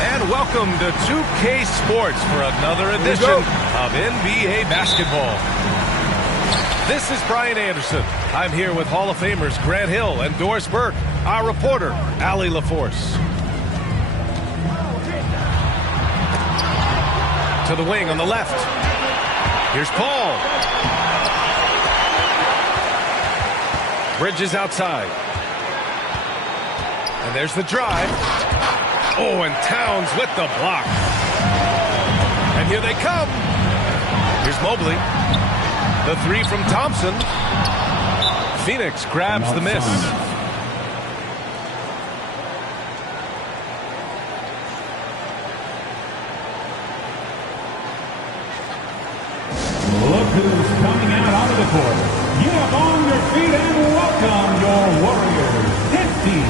And welcome to 2K Sports for another edition of NBA basketball. This is Brian Anderson. I'm here with Hall of Famers Grant Hill and Doris Burke, our reporter, Allie LaForce. To the wing on the left. Here's Paul. Bridges outside. And there's the drive. Oh, and Towns with the block. And here they come. Here's Mobley. The three from Thompson. Phoenix grabs the miss. Look who's coming out onto the court. Get up on your feet and welcome your Warriors. This team.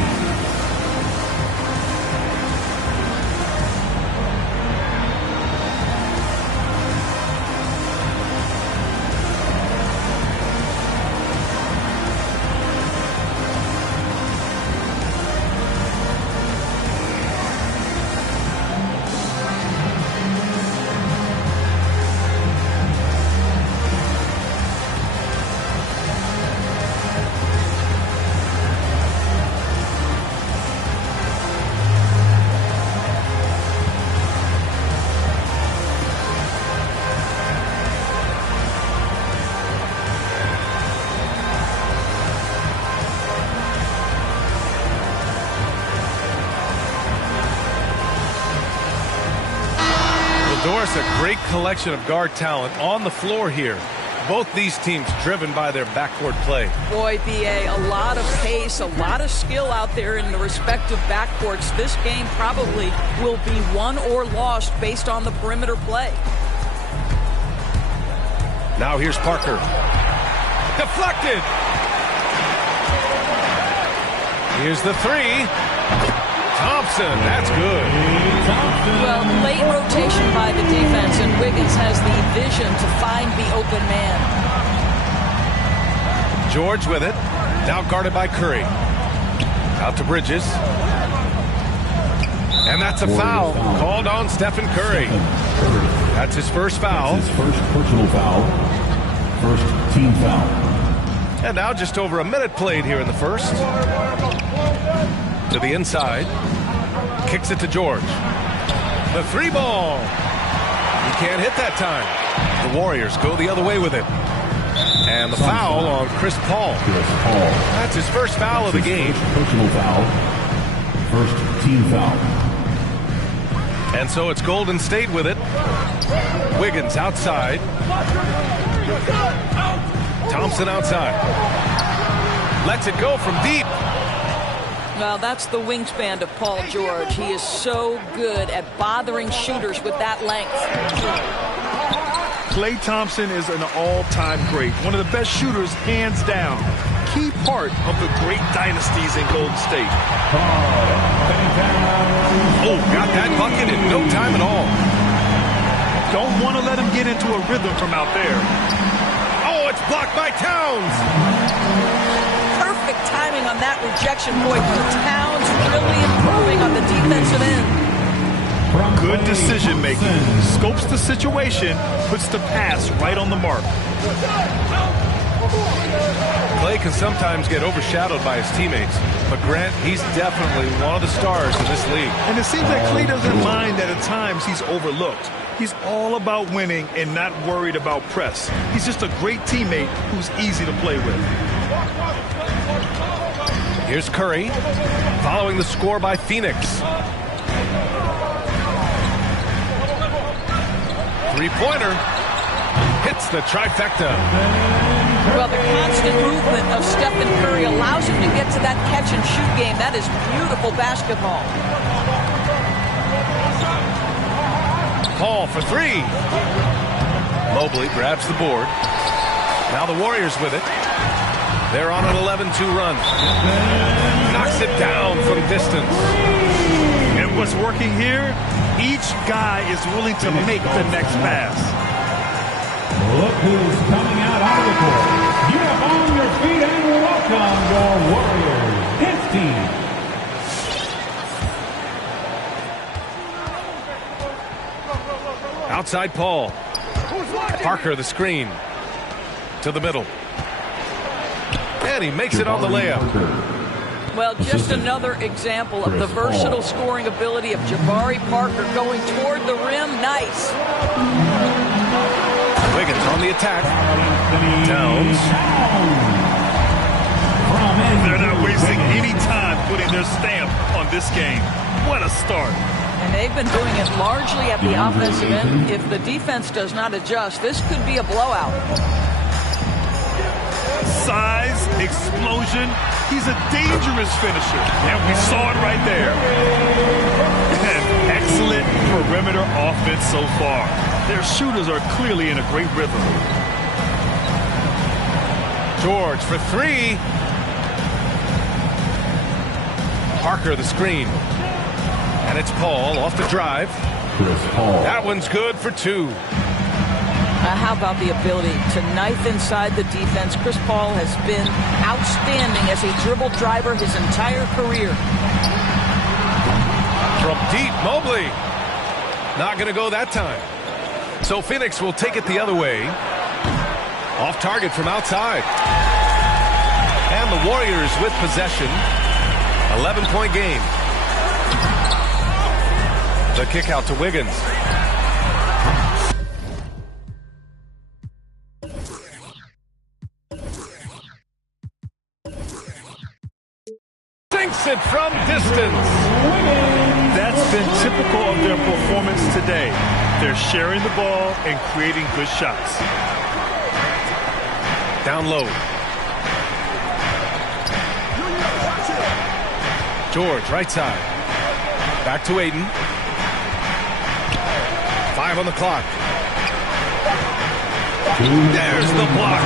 Doris, a great collection of guard talent on the floor here. Both these teams driven by their backcourt play. Boy, B.A., a lot of pace, a lot of skill out there in the respective backcourts. This game probably will be won or lost based on the perimeter play. Now here's Parker. Deflected. Here's the three. Thompson, that's good. Well, late rotation by the defense, and Wiggins has the vision to find the open man. George with it. Now guarded by Curry. Out to Bridges. And that's a foul called on Stephen Curry. That's his first foul. That's his first personal foul. First team foul. And now just over a minute played here in the first. To the inside. Kicks it to George. The three ball. He can't hit that time. The Warriors go the other way with it. And the foul on Chris Paul. That's his first foul of the game. Personal foul. First team foul. And so it's Golden State with it. Wiggins outside. Thompson outside. Lets it go from deep. Well, that's the wingspan of Paul George. He is so good at bothering shooters with that length. Klay Thompson is an all-time great. One of the best shooters, hands down. Key part of the great dynasties in Golden State. Oh, got that bucket in no time at all. Don't want to let him get into a rhythm from out there. Oh, it's blocked by Towns. Perfect timing on that rejection point for Towns, really improving on the defensive end. Good decision making. Scopes the situation, puts the pass right on the mark. Klay can sometimes get overshadowed by his teammates, but Grant, he's definitely one of the stars in this league. And it seems like Klay doesn't mind that at times he's overlooked. He's all about winning and not worried about press. He's just a great teammate who's easy to play with. Here's Curry, following the score by Phoenix. Three-pointer hits the trifecta. Well, the constant movement of Stephen Curry allows him to get to that catch-and-shoot game. That is beautiful basketball. Paul for three. Mobley grabs the board. Now the Warriors with it. They're on an 11-2 run. Knocks it down from distance. And what's working here? Each guy is willing to make the next pass. Look who's coming out onto the court. Get up on your feet and welcome your Warriors. This team. Outside Paul. Parker the screen. To the middle. And he makes it on the layup. Well, just another example of the versatile scoring ability of Jabari Parker going toward the rim. Nice. Wiggins on the attack. Towns. They're not wasting any time putting their stamp on this game. What a start. And they've been doing it largely at the offensive end. If the defense does not adjust, this could be a blowout. Size, explosion. He's a dangerous finisher. And we saw it right there. Excellent perimeter offense so far. Their shooters are clearly in a great rhythm. George for three. Parker the screen. And it's Paul off the drive. That one's good for two. How about the ability to knife inside the defense? Chris Paul has been outstanding as a dribble driver his entire career. From deep, Mobley. Not going to go that time. So Phoenix will take it the other way. Off target from outside. And the Warriors with possession. 11-point game. The kick out to Wiggins. Sinks it from distance. That's been typical of their performance today. They're sharing the ball and creating good shots. Down low. George, right side. Back to Aiden. 5 on the clock. There's the block.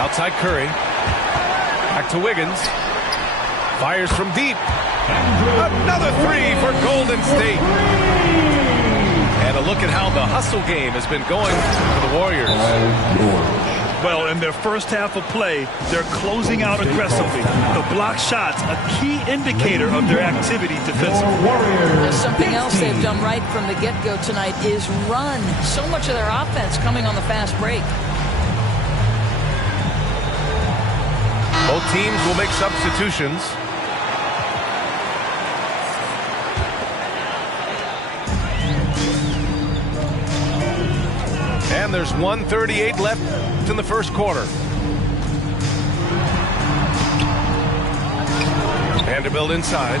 Outside Curry. Back to Wiggins. Fires from deep. Another three for Golden State. And a look at how the hustle game has been going for the Warriors. Well, in their first half of play, they're closing out aggressively. The block shots, a key indicator of their activity defensively. Something else they've done right from the get-go tonight is run. So much of their offense coming on the fast break. Both teams will make substitutions. And there's 1:38 left in the first quarter. Vanderbilt inside.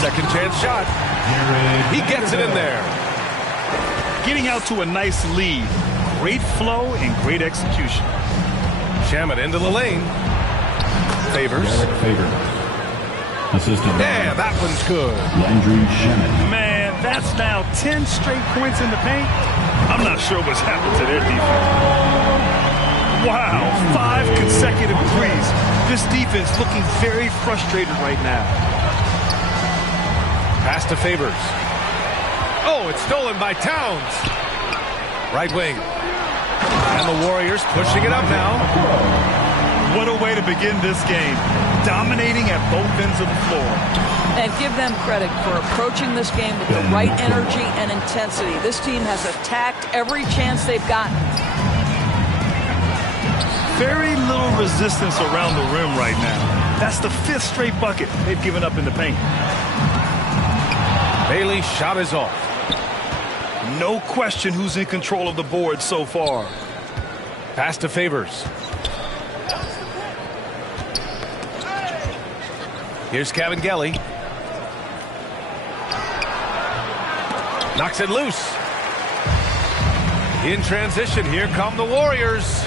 Second chance shot. He gets it in there. Getting out to a nice lead. Great flow and great execution. Shamet into the lane. Favors. Assistant. Yeah, that one's good. Landry Shamet. Man, that's now 10 straight points in the paint. I'm not sure what's happened to their defense. Wow, 5 consecutive threes. This defense looking very frustrated right now. Pass to Favors. Oh, it's stolen by Towns. Right wing. And the Warriors pushing it up now. What a way to begin this game. Dominating at both ends of the floor. And give them credit for approaching this game with the right energy and intensity. This team has attacked every chance they've gotten. Very little resistance around the rim right now. That's the 5th straight bucket they've given up in the paint. Bailey's shot is off. No question who's in control of the board so far. Pass to Favors. Here's Cavangeli. Knocks it loose. In transition, here come the Warriors.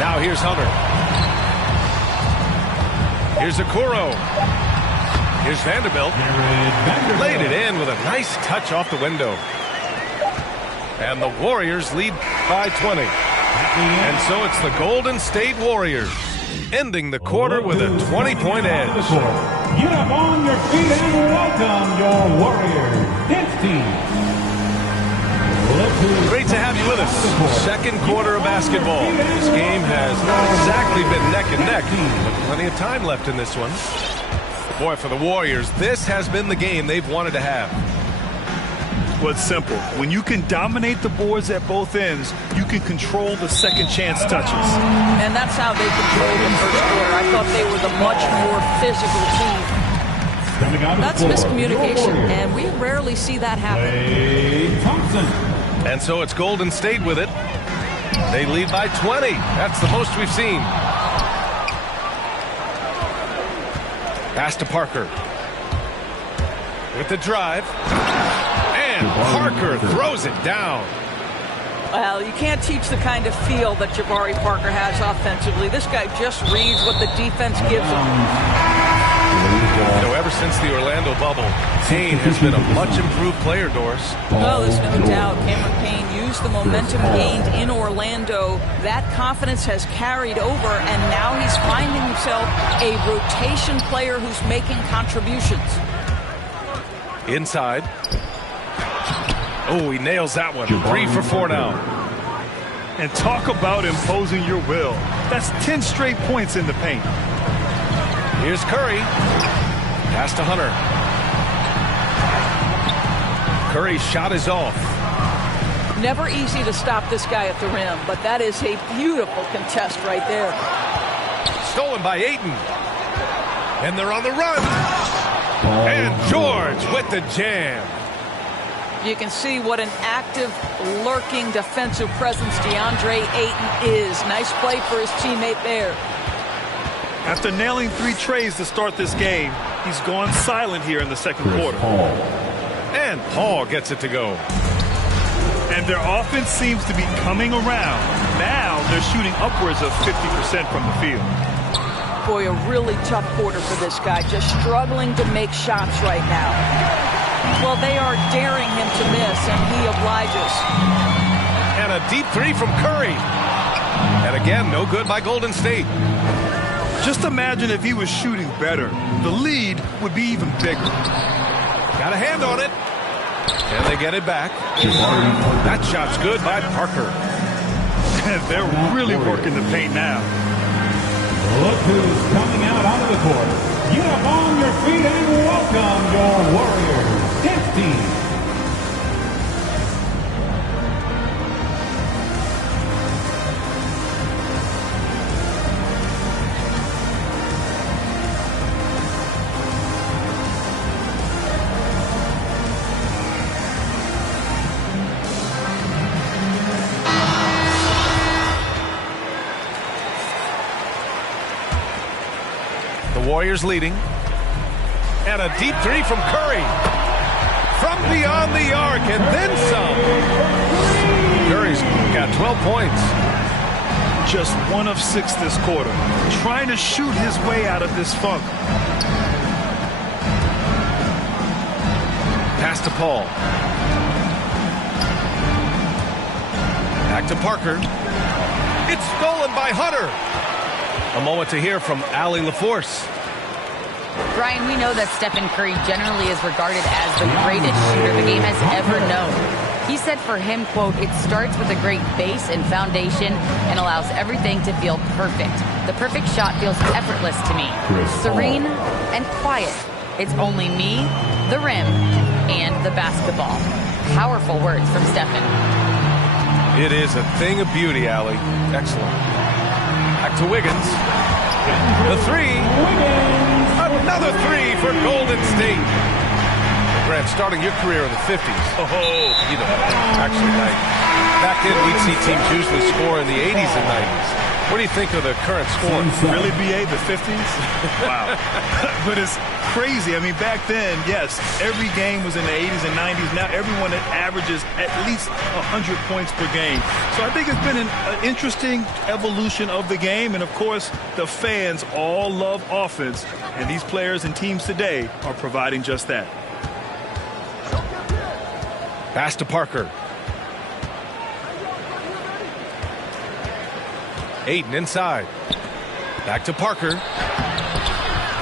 Now here's Hunter. Here's Okoro. Here's Vanderbilt. Laid it in with a nice touch off the window. And the Warriors lead by 20. And so it's the Golden State Warriors ending the quarter with a 20-point edge. Get up on your feet and welcome your Warriors. This team, Great to have you with us. Second quarter of basketball. This game has not exactly been neck and neck, but plenty of time left in this one. Boy, for the Warriors, this has been the game they've wanted to have. Well, it's simple. When you can dominate the boards at both ends, you can control the second chance touches. And that's how they controlled the first quarter. I thought they were the much more physical team. That's miscommunication, and we rarely see that happen. And so it's Golden State with it. They lead by 20. That's the most we've seen. Pass to Parker. With the drive. And Parker throws it down. Well, you can't teach the kind of feel that Jabari Parker has offensively. This guy just reads what the defense gives him. You know, ever since the Orlando bubble, Payne has been a much improved player, Doris. Oh, there's no doubt. Cameron Payne used the momentum gained in Orlando. That confidence has carried over, and now he's finding himself a rotation player who's making contributions. Inside. Oh, he nails that one. 3 for 4 now. And talk about imposing your will. That's 10 straight points in the paint. Here's Curry. Pass to Hunter. Curry's shot is off. Never easy to stop this guy at the rim, but that is a beautiful contest right there. Stolen by Ayton. And they're on the run. And George with the jam. You can see what an active, lurking defensive presence DeAndre Ayton is. Nice play for his teammate there. After nailing 3 trays to start this game, he's gone silent here in the second quarter. And Paul gets it to go. And their offense seems to be coming around. Now they're shooting upwards of 50% from the field. Boy, a really tough quarter for this guy. Just struggling to make shots right now. Well, they are daring him to miss, and he obliges. And a deep 3 from Curry. And again, no good by Golden State. Just imagine if he was shooting better. The lead would be even bigger. Got a hand on it. And they get it back. That shot's good by Parker. They're really working the paint now. Look who's coming out onto the court. Get up on your feet and welcome your Warriors. 10th team. Warriors leading. And a deep 3 from Curry. From beyond the arc and then some. Curry's got 12 points. Just 1 of 6 this quarter. Trying to shoot his way out of this funk. Pass to Paul. Back to Parker. It's stolen by Hunter. A moment to hear from Allie LaForce. Brian, we know that Stephen Curry generally is regarded as the greatest shooter the game has ever known. He said for him, quote, "It starts with a great base and foundation and allows everything to feel perfect. The perfect shot feels effortless to me. Serene and quiet. It's only me, the rim, and the basketball." Powerful words from Stephen. It is a thing of beauty, Allie. Excellent. Back to Wiggins. The 3. Another 3 for Golden State. Grant, starting your career in the 50s. Oh, you know, actually, back then we'd see teams usually score in the 80s and 90s. What do you think of the current score? Really, BA, the 50s? Wow. But it's crazy. I mean, back then, yes, every game was in the 80s and 90s. Now everyone averages at least 100 points per game. So I think it's been an interesting evolution of the game. And, of course, the fans all love offense. And these players and teams today are providing just that. Pass to Parker. Ayton inside. Back to Parker.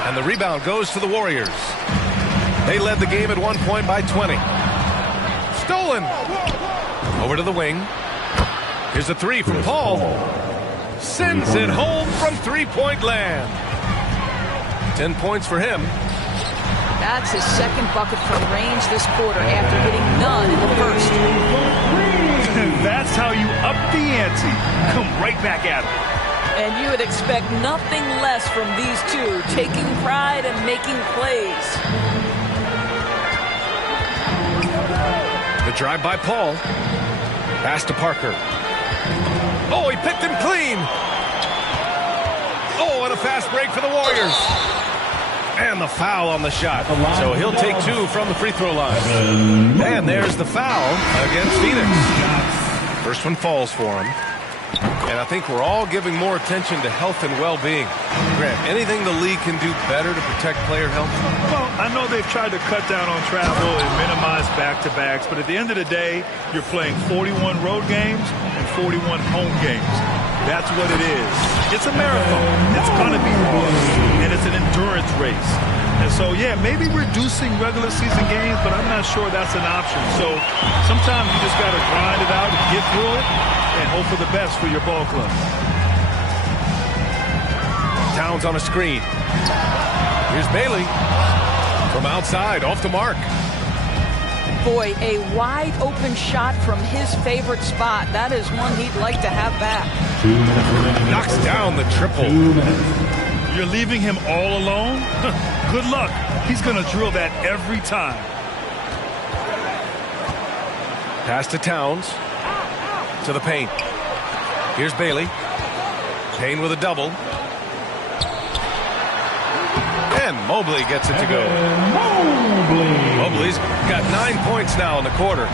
And the rebound goes to the Warriors. They led the game at one point by 20. Stolen. Over to the wing. Here's a three from Paul. Sends it home from three-point land. 10 points for him. That's his second bucket from range this quarter after hitting none in the first. That's how you up the ante. Come right back at it. And you would expect nothing less from these two, taking pride and making plays. The drive by Paul. Pass to Parker. Oh, he picked him clean. Oh, and a fast break for the Warriors. And the foul on the shot. So he'll take two from the free throw line. And there's the foul against Phoenix. First one falls for him. And I think we're all giving more attention to health and well-being. Grant, anything the league can do better to protect player health? Well, I know they've tried to cut down on travel and minimize back-to-backs, but at the end of the day, you're playing 41 road games and 41 home games. That's what it is. It's a marathon. It's going to be hard, and it's an endurance race. And so, yeah, maybe reducing regular season games, but I'm not sure that's an option. So sometimes you just got to grind it out and get through it and hope for the best for your ball club. Towns on a screen. Here's Bailey from outside, off the mark. Boy, a wide open shot from his favorite spot. That is one he'd like to have back. Knocks down the triple. You're leaving him all alone? Good luck. He's going to drill that every time. Pass to Towns. To the paint. Here's Bailey. Payne with a double. And Mobley gets it to go. Mobley's got 9 points now in the quarter.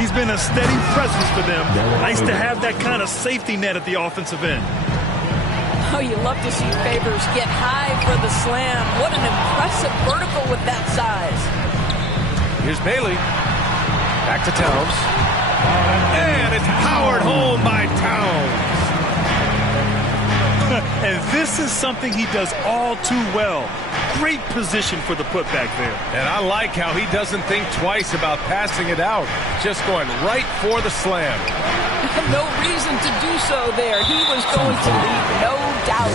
He's been a steady presence for them. Nice to have that kind of safety net at the offensive end. Oh, you love to see Favors get high for the slam. What an impressive vertical with that size. Here's Bailey. Back to Towns. And it's powered home by Towns. And this is something he does all too well. Great position for the putback there. And I like how he doesn't think twice about passing it out. Just going right for the slam. No reason to do so there. He was going to lead, no doubt.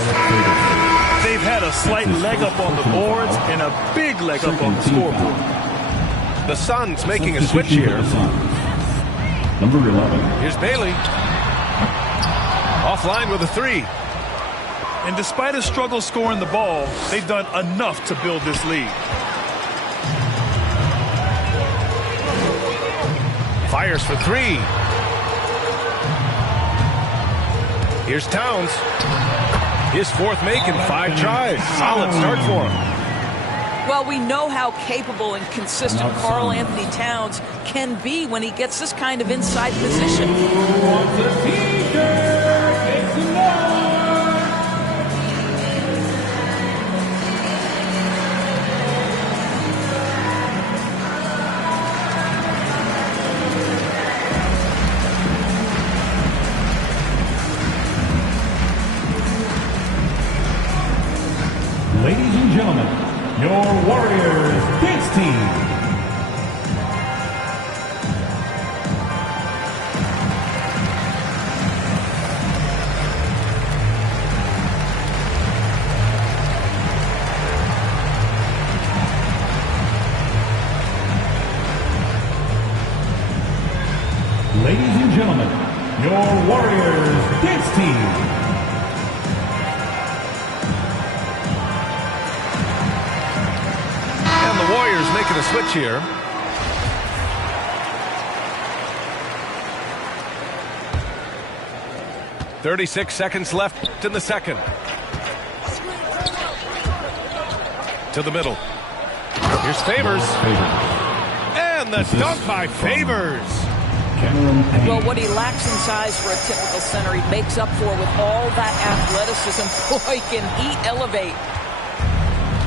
They've had a slight leg up on the boards and a big leg up on the scoreboard. The Suns making a switch here. Number 11. Here's Bailey. Offline with a three. And despite a struggle scoring the ball, they've done enough to build this lead. Fires for three. Here's Towns. His fourth make in 5 tries. Solid start for him. Well, we know how capable and consistent Karl Anthony Towns can be when he gets this kind of inside position. Ladies and gentlemen, your Warriors dance team. Ladies and gentlemen, your Warriors dance team. Warriors making a switch here. .36 seconds left in the second. To the middle. Here's Favors. And the dunk by Favors. Well, what he lacks in size for a typical center, he makes up for with all that athleticism. Boy, can he elevate.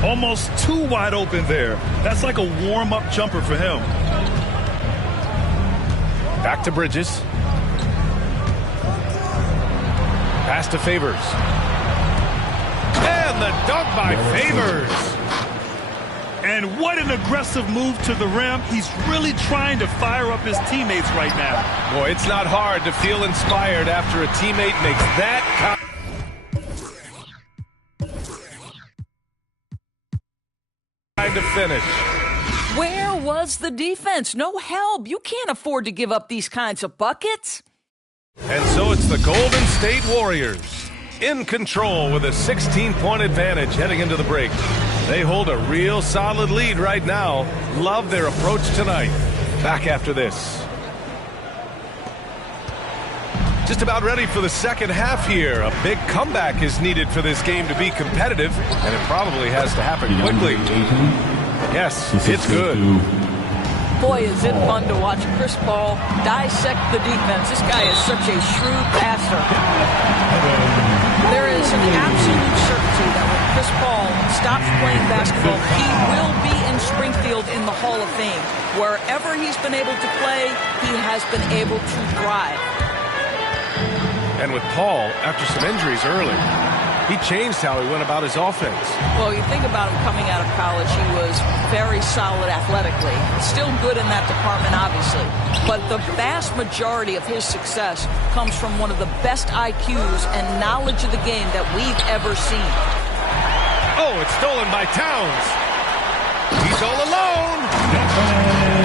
Almost too wide open there. That's like a warm-up jumper for him. Back to Bridges. Pass to Favors. And the dunk by Favors. And what an aggressive move to the rim. He's really trying to fire up his teammates right now. Boy, it's not hard to feel inspired after a teammate makes that kind of finish. Where was the defense? No help. You can't afford to give up these kinds of buckets. And so it's the Golden State Warriors in control with a 16-point advantage heading into the break. They hold a real solid lead right now. Love their approach tonight. Back after this. Just about ready for the second half here. A big comeback is needed for this game to be competitive, and it probably has to happen quickly. Yes, it's good. Boy, is it fun to watch Chris Paul dissect the defense. This guy is such a shrewd passer. There is an absolute certainty that when Chris Paul stops playing basketball, he will be in Springfield in the Hall of Fame. Wherever he's been able to play, he has been able to thrive. And with Paul, after some injuries early, he changed how he went about his offense. Well, you think about him coming out of college, he was very solid athletically. Still good in that department, obviously. But the vast majority of his success comes from one of the best IQs and knowledge of the game that we've ever seen. Oh, it's stolen by Towns. He's all alone.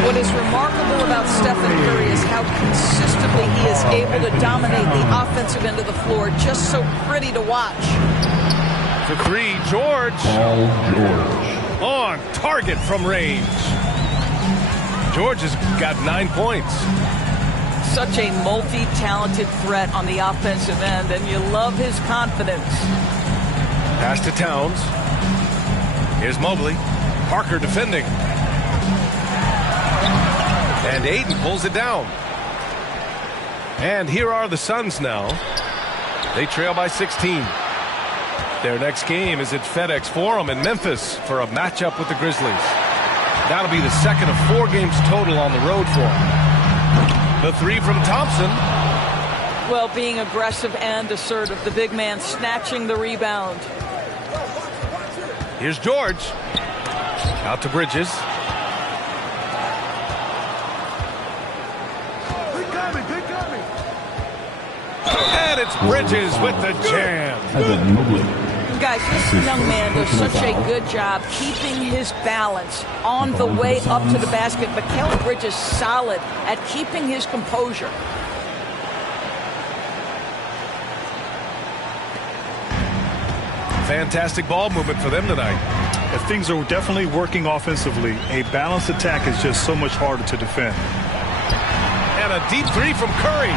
What is remarkable about Stephen Curry is how consistently he is able to dominate the offensive end of the floor. Just so pretty to watch. For three, George. Paul George. On target from range. George has got 9 points. Such a multi-talented threat on the offensive end, and you love his confidence. Pass to Towns. Here's Mobley. Parker defending. And Ayton pulls it down. And here are the Suns now. They trail by 16. Their next game is at FedEx Forum in Memphis for a matchup with the Grizzlies. That'll be the second of 4 games total on the road for them. The three from Thompson. Well, being aggressive and assertive, the big man snatching the rebound. Here's George. Out to Bridges. And it's Bridges with the jam. Guys, this young man does such a good job keeping his balance on the way up to the basket. Mikal Bridges solid at keeping his composure. Fantastic ball movement for them tonight. If things are definitely working offensively, a balanced attack is just so much harder to defend. And a deep three from Curry.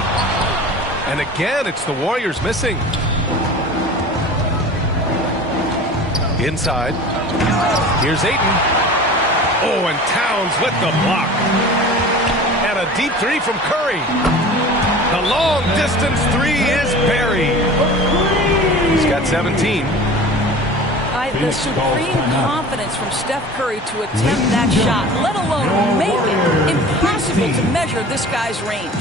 And again, it's the Warriors missing. Inside. Here's Ayton. Oh, and Towns with the block. And a deep three from Curry. The long distance three is buried. He's got 17. The supreme confidence from Steph Curry to attempt that shot, let alone make it. Impossible to measure this guy's range.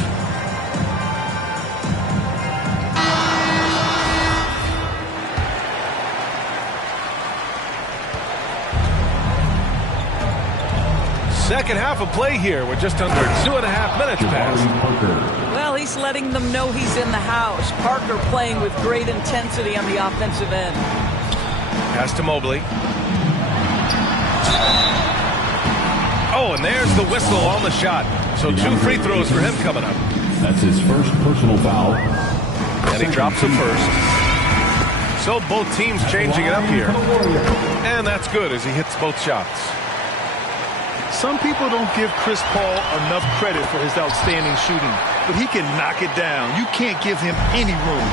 Second half of play here with just under 2.5 minutes passed. Well, he's letting them know he's in the house. Parker playing with great intensity on the offensive end. Pass to Mobley. Oh, and there's the whistle on the shot. So 2 free throws for him coming up. That's his first personal foul. And he drops the first. So both teams changing it up here. And that's good as he hits both shots. Some people don't give Chris Paul enough credit for his outstanding shooting, but he can knock it down. You can't give him any room.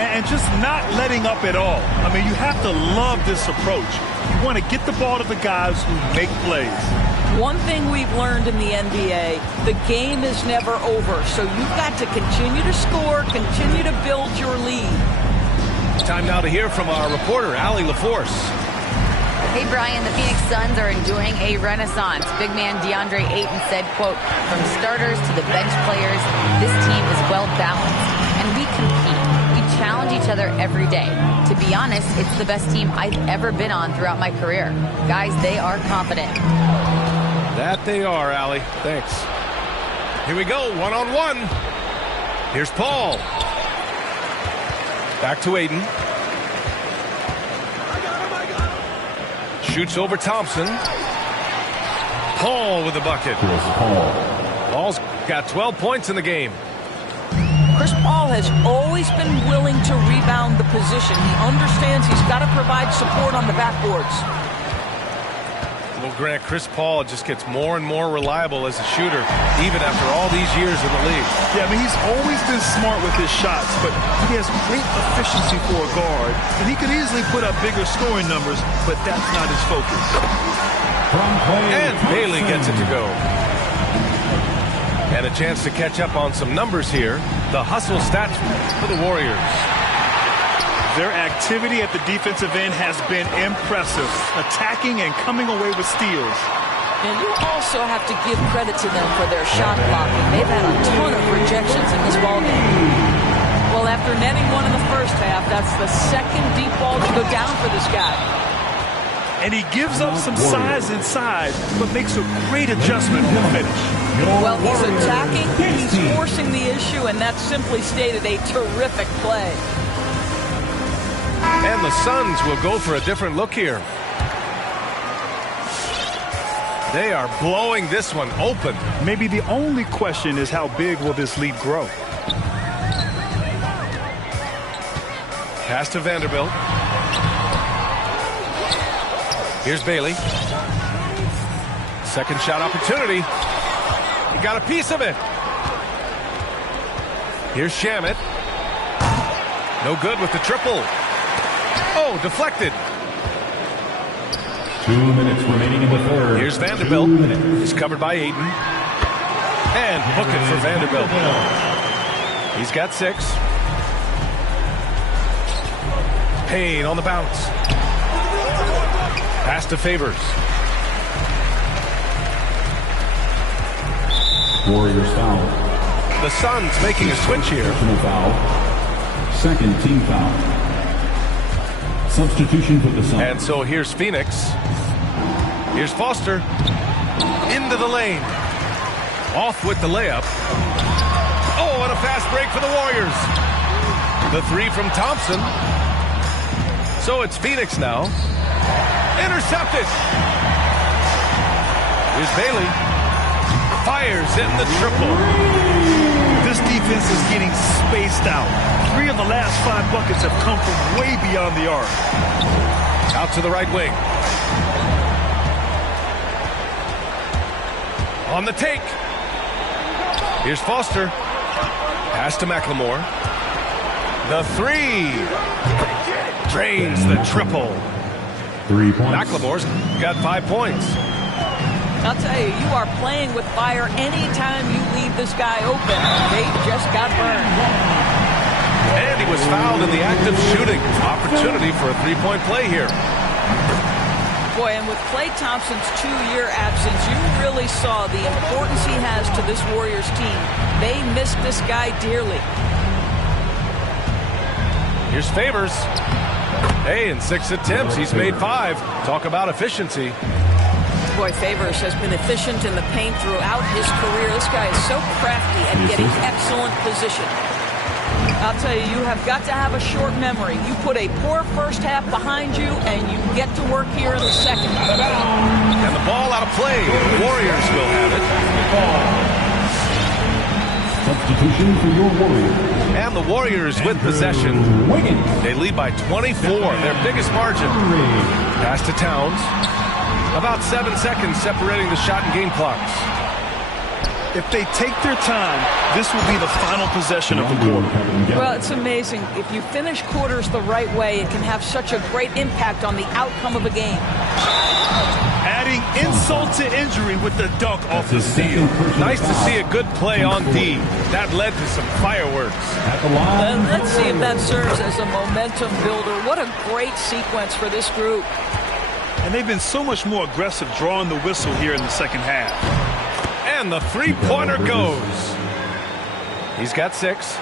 And just not letting up at all. I mean, you have to love this approach. You want to get the ball to the guys who make plays. One thing we've learned in the NBA, the game is never over. So you've got to continue to score, continue to build your lead. Time now to hear from our reporter, Allie LaForce. Hey, Brian, the Phoenix Suns are enjoying a renaissance. Big man DeAndre Ayton said, quote, from starters to the bench players, this team is well balanced, and we compete. We challenge each other every day. To be honest, it's the best team I've ever been on throughout my career. Guys, they are confident. That they are, Allie. Thanks. Here we go, one-on-one. Here's Paul. Back to Aiden. Shoots over Thompson. Paul with the bucket. Paul's got 12 points in the game. Chris Paul has always been willing to rebound the position. He understands he's got to provide support on the backboards. Well, Grant, Chris Paul just gets more and more reliable as a shooter, even after all these years in the league. Yeah, I mean, he's always been smart with his shots, but he has great efficiency for a guard, and he could easily put up bigger scoring numbers, but that's not his focus. And Bailey gets it to go. And a chance to catch up on some numbers here. The hustle stats for the Warriors. Their activity at the defensive end has been impressive, attacking and coming away with steals. And you also have to give credit to them for their shot blocking. They've had a ton of rejections in this ballgame. Well, after netting one in the first half, that's the second deep ball to go down for this guy. And he gives up some size inside, but makes a great adjustment in the finish. Well, he's attacking, he's forcing the issue, and that's simply stated a terrific play. And the Suns will go for a different look here. They are blowing this one open. Maybe the only question is how big will this lead grow? Pass to Vanderbilt. Here's Bailey. Second shot opportunity. He got a piece of it. Here's Shamet. No good with the triple. Oh, deflected. 2 minutes remaining in the third. Here's Vanderbilt. He's covered by Aiden. And hook it for Vanderbilt. He's got 6. Payne on the bounce. Pass to Favors. Warriors foul. The Suns making a switch here. Personal foul. Second team foul. Substitution for the Suns. And so here's Phoenix. Here's Foster. Into the lane. Off with the layup. Oh, and a fast break for the Warriors. The 3 from Thompson. So it's Phoenix now. Intercepted. Here's Bailey. Fires in the triple. This defense is getting spaced out. 3 of the last 5 buckets have come from way beyond the arc. Out to the right wing. On the take. Here's Foster. Pass to McLemore. The 3. Drains the triple. 3 points. McLemore's got 5 points. I'll tell you, you are playing with fire anytime you leave this guy open. They just got burned. And he was fouled in the act of shooting. Opportunity for a 3-point play here. Boy, and with Klay Thompson's 2-year absence, you really saw the importance he has to this Warriors team. They missed this guy dearly. Here's Favors. Hey, in 6 attempts, he's made 5. Talk about efficiency. Boy, Favors has been efficient in the paint throughout his career. This guy is so crafty at getting excellent position. I'll tell you, you have got to have a short memory. You put a poor first half behind you, and you get to work here in the second. And the ball out of play. The Warriors will have it. Substitution for your Warriors. And the Warriors with possession. They lead by 24, their biggest margin. Pass to Towns. About 7 seconds separating the shot and game clocks. If they take their time, this will be the final possession of the quarter. Well, it's amazing. If you finish quarters the right way, it can have such a great impact on the outcome of a game. Adding insult to injury with the dunk off the steal. Nice to see a good play on D. That led to some fireworks. Let's see if that serves as a momentum builder. What a great sequence for this group. And they've been so much more aggressive drawing the whistle here in the second half. And the 3-pointer goes. He's got 6.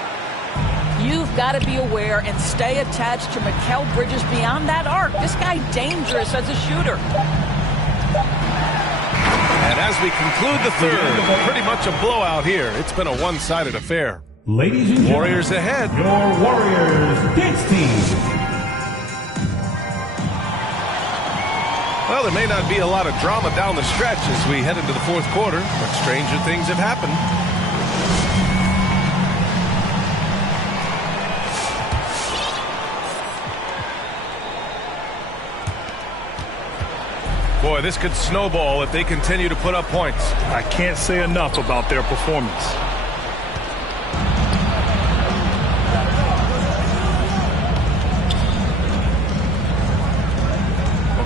You've got to be aware and stay attached to Mikal Bridges beyond that arc. This guy dangerous as a shooter. And as we conclude the third, pretty much a blowout here. It's been a one-sided affair. Ladies and gentlemen, Warriors ahead. Your Warriors dance team. Well, there may not be a lot of drama down the stretch as we head into the fourth quarter, but stranger things have happened. Boy, this could snowball if they continue to put up points. I can't say enough about their performance.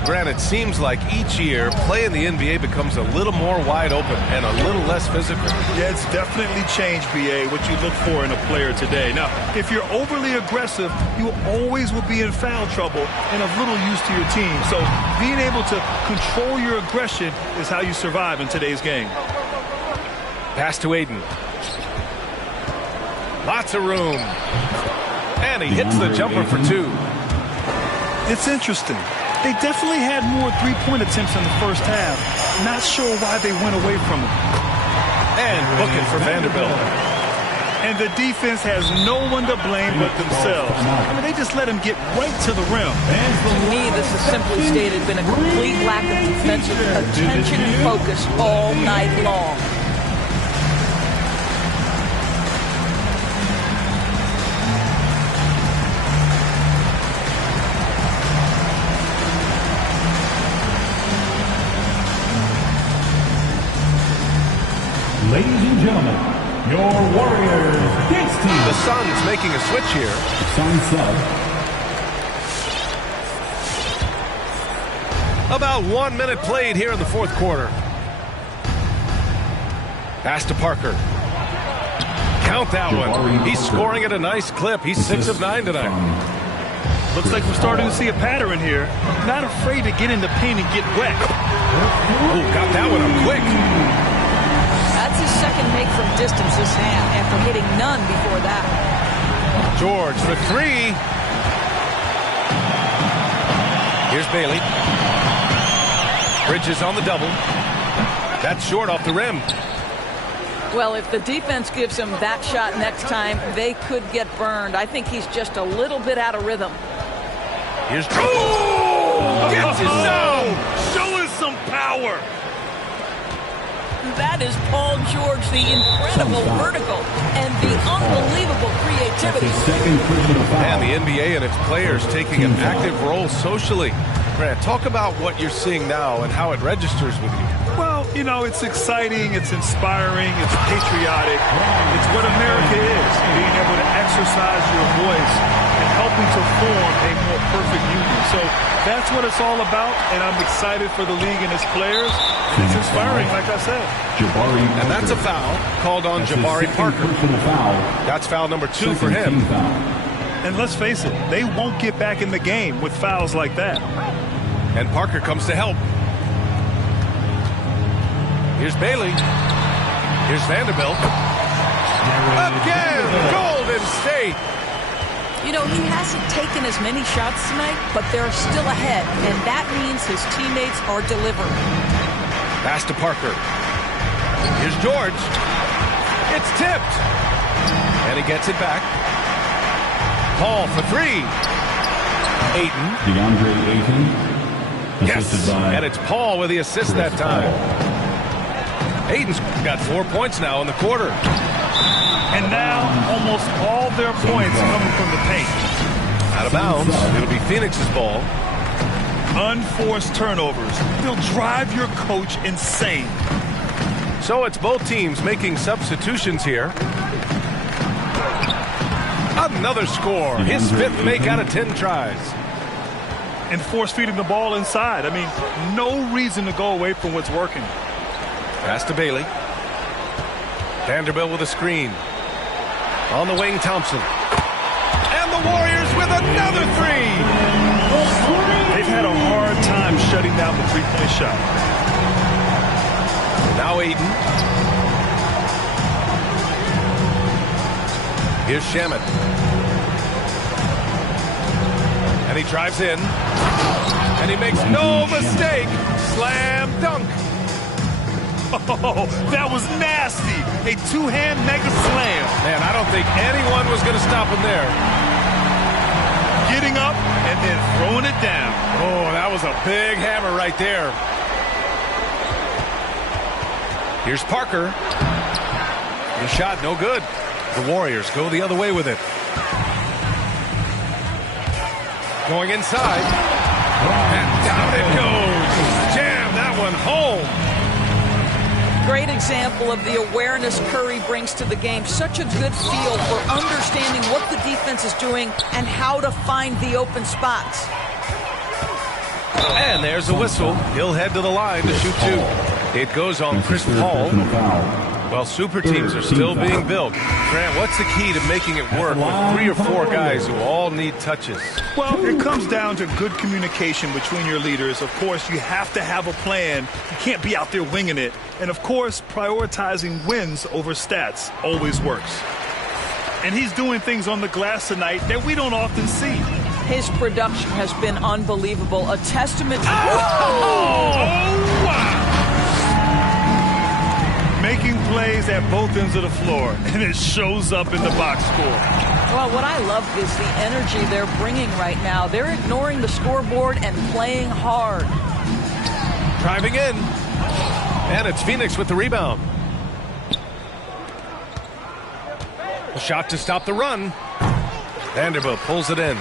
Granted, it seems like each year, play in the NBA becomes a little more wide open and a little less physical. Yeah, it's definitely changed, B.A., what you look for in a player today. Now, if you're overly aggressive, you always will be in foul trouble and of little use to your team. So being able to control your aggression is how you survive in today's game. Pass to Ayton. Lots of room. And he hits the jumper for two. It's interesting. They definitely had more three-point attempts in the first half. Not sure why they went away from it. And booking for Vanderbilt. And the defense has no one to blame but themselves. I mean, they just let him get right to the rim. To me, this has simply stated been a complete lack of defensive attention and focus all night long. Ladies and gentlemen, your Warriors dance team. The Suns making a switch here. Sun sub. About 1 minute played here in the fourth quarter. Pass to Parker. Count that one. He's scoring at a nice clip. He's 6 of 9 tonight. Looks like we're starting to see a pattern here. Not afraid to get in the paint and get wet. Oh, got that one up quick. That's his second make from distance this half after hitting none before that. George for three. Here's Bailey. Bridges on the double. That's short off the rim. Well, if the defense gives him that shot next time, they could get burned. I think he's just a little bit out of rhythm. Here's oh! Gets his zone! Show us some power! That is Paul George, the incredible vertical and the unbelievable creativity. And the NBA and its players taking an active role socially. Grant, talk about what you're seeing now and how it registers with you. Well, you know, it's exciting, it's inspiring, it's patriotic. It's what America is, being able to exercise your voice and helping to form a more perfect union. So that's what it's all about, and I'm excited for the league and its players. It's inspiring, like I said. And that's a foul called on Jabari Parker. That's foul number 2 for him. And let's face it, they won't get back in the game with fouls like that. And Parker comes to help. Here's Bailey. Here's Vanderbilt. Again, Golden State. You know, he hasn't taken as many shots tonight, but they're still ahead, and that means his teammates are delivering. Pass to Parker. Here's George. It's tipped. And he gets it back. Paul for three. Ayton. DeAndre Ayton. Yes, and it's Paul with the assist that time. Ayton's got 4 points now in the quarter. And now almost all their points coming from the paint. Out of bounds. It'll be Phoenix's ball. Unforced turnovers. They'll drive your coach insane. So it's both teams making substitutions here. Another score. His 5th make out of 10 tries. And force-feeding the ball inside. I mean, no reason to go away from what's working. Pass to Bailey. Vanderbilt with a screen. On the wing, Thompson. And the Warriors with another three. They've had a hard time shutting down the three-point shot. Now Ayton. Here's Shamet. And he drives in. And he makes no mistake. Slam dunk. Oh, that was nasty. A two-hand mega slam. Man, I don't think anyone was going to stop him there. Getting up and then throwing it down. Oh, that was a big hammer right there. Here's Parker. The shot, no good. The Warriors go the other way with it. Going inside. And down it goes. Jam that one home. Great example of the awareness Curry brings to the game. Such a good feel for understanding what the defense is doing and how to find the open spots. And there's a whistle. He'll head to the line to shoot two. It goes on Chris Paul. Well, super teams are still being built. Grant, what's the key to making it work with 3 or 4 guys who all need touches? Well, it comes down to good communication between your leaders. Of course, you have to have a plan. You can't be out there winging it. And, of course, prioritizing wins over stats always works. And he's doing things on the glass tonight that we don't often see. His production has been unbelievable. A testament to... Oh, wow! Making plays at both ends of the floor, and it shows up in the box score. Well, what I love is the energy they're bringing right now. They're ignoring the scoreboard and playing hard. Driving in. And it's Phoenix with the rebound. A shot to stop the run. Vanderbilt pulls it in.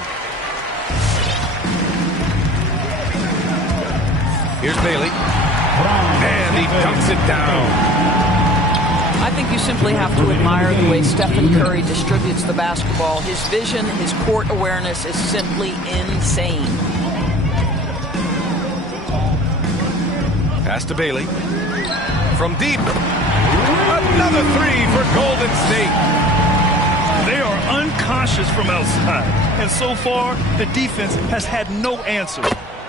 Here's Bailey. And he dunks it down. I think you simply have to admire the way Stephen Curry distributes the basketball. His vision, his court awareness is simply insane. Pass to Bailey. From deep. Another 3 for Golden State. They are unconscious from outside. And so far, the defense has had no answer.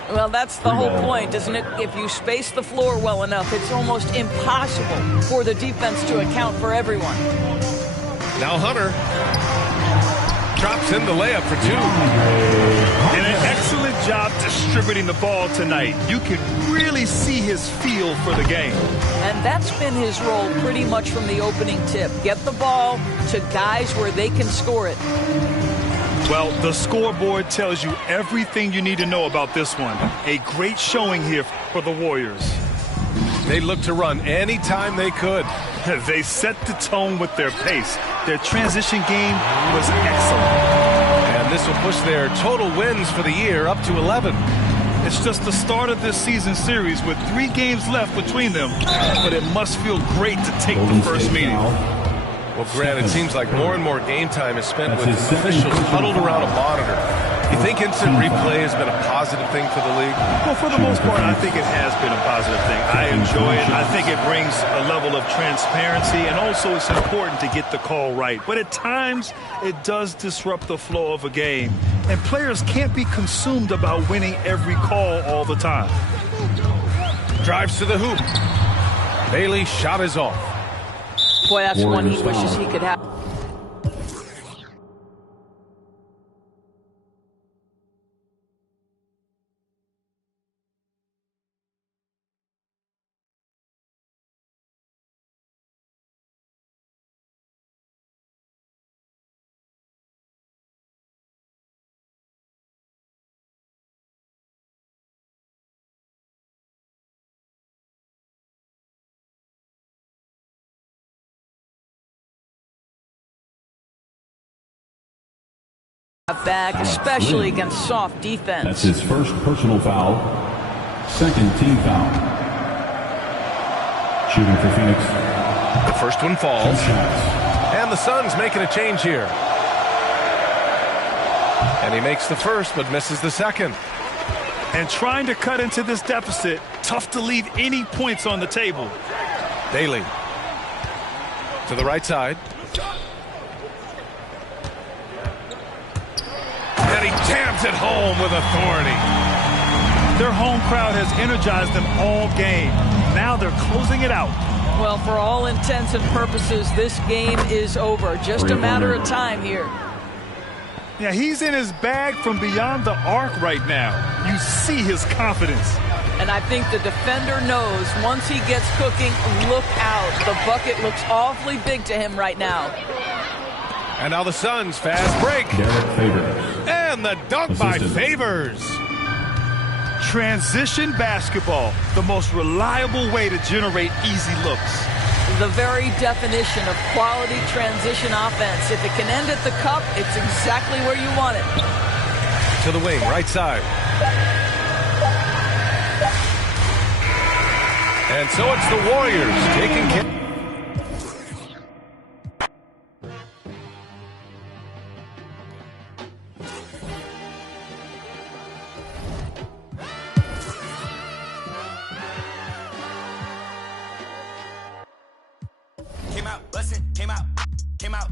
Well, that's the whole point, isn't it? If you space the floor well enough, it's almost impossible for the defense to account for everyone. Now Hunter drops in the layup for 2. And an excellent job distributing the ball tonight. You can really see his feel for the game. And that's been his role pretty much from the opening tip. Get the ball to guys where they can score it. Well, the scoreboard tells you everything you need to know about this one. A great showing here for the Warriors. They looked to run anytime they could. They set the tone with their pace. Their transition game was excellent. And this will push their total wins for the year up to 11. It's just the start of this season series with 3 games left between them. But it must feel great to take the first meeting. Well, Grant, it seems like more and more game time is spent with officials huddled around a monitor. You think instant replay has been a positive thing for the league? Well, for the most part, I think it has been a positive thing. I enjoy it. I think it brings a level of transparency, and also it's important to get the call right. But at times, it does disrupt the flow of a game, and players can't be consumed about winning every call all the time. Drives to the hoop. Bailey's shot is off. Boy, that's one he wishes he could have. Back, especially against soft defense. That's his first personal foul. Second team foul. Shooting for Phoenix. The first one falls. And the Suns making a change here. And he makes the first but misses the second. And trying to cut into this deficit, tough to leave any points on the table. Bailey to the right side. And he jams it home with authority. Their home crowd has energized them all game. Now they're closing it out. Well, for all intents and purposes, this game is over. Just a matter of time here. Yeah, he's in his bag from beyond the arc right now. You see his confidence. And I think the defender knows once he gets cooking, look out. The bucket looks awfully big to him right now. And now the Suns fast break. Derek Favors. And the dunk by Favors. Transition basketball, the most reliable way to generate easy looks. The very definition of quality transition offense. If it can end at the cup, it's exactly where you want it. To the wing, right side. And so it's the Warriors taking care. Came out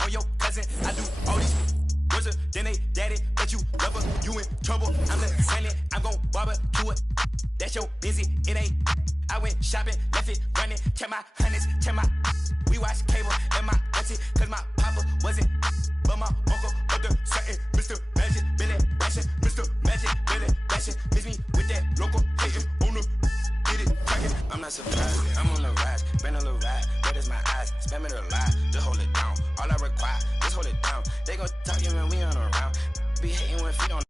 on your cousin. I do all these wizards, then they daddy, but you lover, you in trouble. I'm the silent, I'm gon' barbecue it. That's your busy, it ain't. I went shopping, left it running, check my hundreds, check my. We watch cable and my auntie, cause my papa wasn't. But my uncle, but the certain Mr. Magic, Billy Bashing, Mr. Magic, Billy Bashing. Miss me with that local hating on the. I'm not surprised, I'm on the rise, been on the ride, red is my eyes, spam it a lot, just hold it down, all I require, just hold it down, they gon' talk you when we on around, be hating when feet on